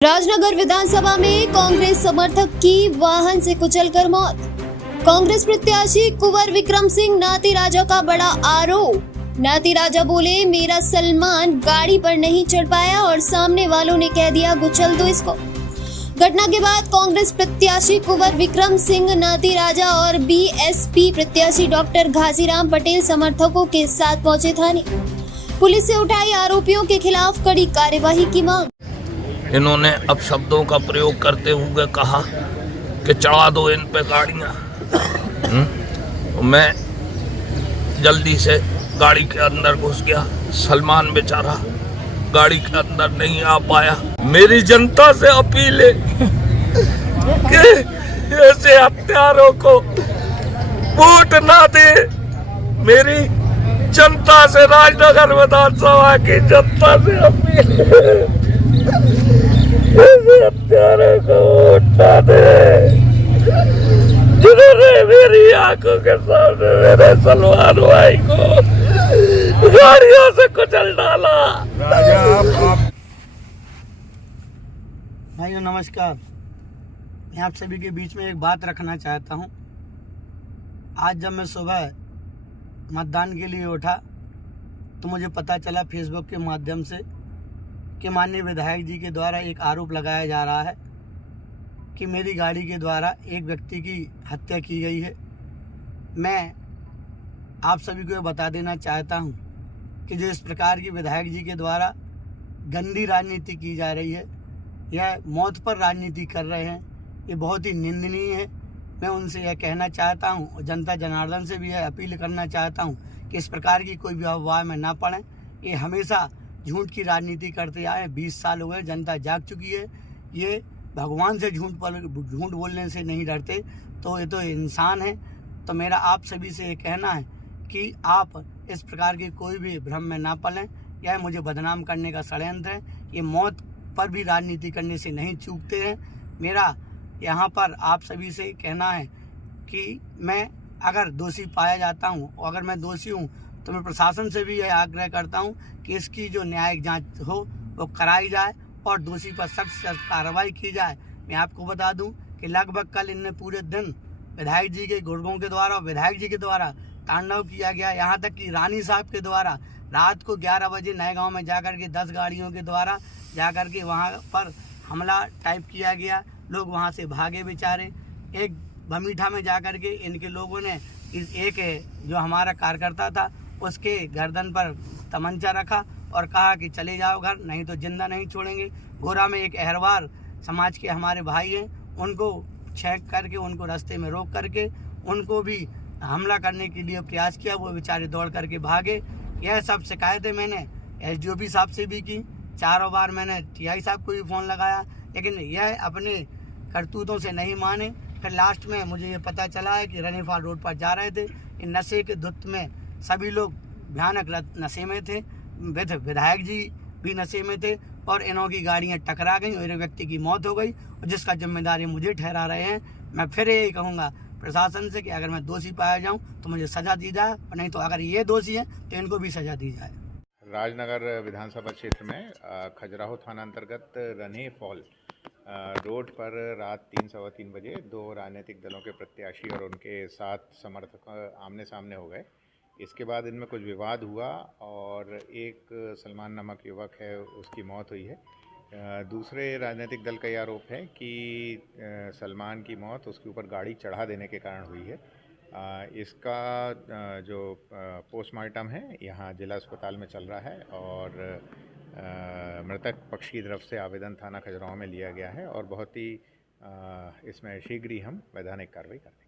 राजनगर विधानसभा में कांग्रेस समर्थक की वाहन से कुचलकर मौत। कांग्रेस प्रत्याशी कुंवर विक्रम सिंह नाती राजा का बड़ा आरोप। नाती राजा बोले, मेरा सलमान गाड़ी पर नहीं चढ़ पाया और सामने वालों ने कह दिया कुचल दो इसको। घटना के बाद कांग्रेस प्रत्याशी कुंवर विक्रम सिंह नाती राजा और बीएसपी प्रत्याशी डॉक्टर घासीराम पटेल समर्थकों के साथ पहुंचे थाने। पुलिस से उठाई आरोपियों के खिलाफ कड़ी कार्यवाही की मांग। इन्होंने अपशब्दों का प्रयोग करते हुए कहा कि चढ़ा दो इन पे गाड़ियाँ। मैं जल्दी से गाड़ी के अंदर घुस गया। सलमान बेचारा गाड़ी के अंदर नहीं आ पाया। मेरी जनता से अपील है कि ऐसे हत्यारों को वोट ना दे। मेरी जनता से, राजनगर विधानसभा की जनता से अपील है, हत्यारों को वोट ना दे, जिन्होंने मेरी आंखों के सामने मेरे सलमान भाई को गाड़ियों से कुचल डाला। भाइयों नमस्कार, मैं आप सभी के बीच में एक बात रखना चाहता हूं। आज जब मैं सुबह मतदान के लिए उठा तो मुझे पता चला फेसबुक के माध्यम से कि माननीय विधायक जी के द्वारा एक आरोप लगाया जा रहा है कि मेरी गाड़ी के द्वारा एक व्यक्ति की हत्या की गई है। मैं आप सभी को बता देना चाहता हूं कि जो इस प्रकार की विधायक जी के द्वारा गंदी राजनीति की जा रही है, यह मौत पर राजनीति कर रहे हैं, ये बहुत ही निंदनीय है। मैं उनसे यह कहना चाहता हूं और जनता जनार्दन से भी यह अपील करना चाहता हूं कि इस प्रकार की कोई भी अफवाह में ना पड़ें। ये हमेशा झूठ की राजनीति करते आए, 20 साल हो गए, जनता जाग चुकी है। ये भगवान से झूठ बोलने से नहीं डरते, तो ये तो इंसान है। तो मेरा आप सभी से ये कहना है कि आप इस प्रकार की कोई भी भ्रम में ना पड़ें। यह मुझे बदनाम करने का षड्यंत्र है। ये मौत पर भी राजनीति करने से नहीं चूकते हैं। मेरा यहाँ पर आप सभी से कहना है कि मैं अगर दोषी पाया जाता हूँ और अगर मैं दोषी हूँ तो मैं प्रशासन से भी यह आग्रह करता हूँ कि इसकी जो न्यायिक जांच हो वो कराई जाए और दोषी पर सख्त से सख्त कार्रवाई की जाए। मैं आपको बता दूं कि लगभग कल इनने पूरे दिन विधायक जी के गुर्गों के द्वारा, विधायक जी के द्वारा तांडव किया गया। यहाँ तक कि रानी साहब के द्वारा रात को 11 बजे नए गाँव में जाकर के 10 गाड़ियों के द्वारा जाकर के वहाँ पर हमला टाइप किया गया। लोग वहाँ से भागे बेचारे। एक भमीठा में जाकर के इनके लोगों ने एक जो हमारा कार्यकर्ता था उसके गर्दन पर तमंचा रखा और कहा कि चले जाओ घर, नहीं तो जिंदा नहीं छोड़ेंगे। गोरा में एक अहरवार समाज के हमारे भाई हैं, उनको छेक करके, उनको रास्ते में रोक करके उनको भी हमला करने के लिए प्रयास किया। वो बेचारे दौड़ करके भागे। यह सब शिकायतें मैंने एसडीओपी साहब से भी की, 4 बार मैंने टीआई साहब को भी फ़ोन लगाया, लेकिन यह अपने करतूतों से नहीं माने। फिर लास्ट में मुझे ये पता चला है कि रनीफाल रोड पर जा रहे थे, इन नशे के धुत में सभी लोग भयानक नशे में थे, विधायक जी भी नशे में थे और इन्हों की गाड़ियां टकरा गई और एक व्यक्ति की मौत हो गई, और जिसका जिम्मेदार ये मुझे ठहरा रहे हैं। मैं फिर यही कहूँगा प्रशासन से कि अगर मैं दोषी पाया जाऊं तो मुझे सज़ा दी जाए, और नहीं तो अगर ये दोषी हैं तो इनको भी सज़ा दी जाए। राजनगर विधानसभा क्षेत्र में खजुराहो थाना अंतर्गत रनी फॉल रोड पर रात 3-3:15 बजे 2 राजनीतिक दलों के प्रत्याशी और उनके 7 समर्थक आमने सामने हो गए। इसके बाद इनमें कुछ विवाद हुआ और एक सलमान नामक युवक है, उसकी मौत हुई है। दूसरे राजनीतिक दल का यह आरोप है कि सलमान की मौत उसके ऊपर गाड़ी चढ़ा देने के कारण हुई है। इसका जो पोस्टमार्टम है यहाँ जिला अस्पताल में चल रहा है और मृतक पक्ष की तरफ से आवेदन थाना खजुराहो में लिया गया है और बहुत ही इसमें शीघ्र ही हम वैधानिक कार्रवाई करेंगे।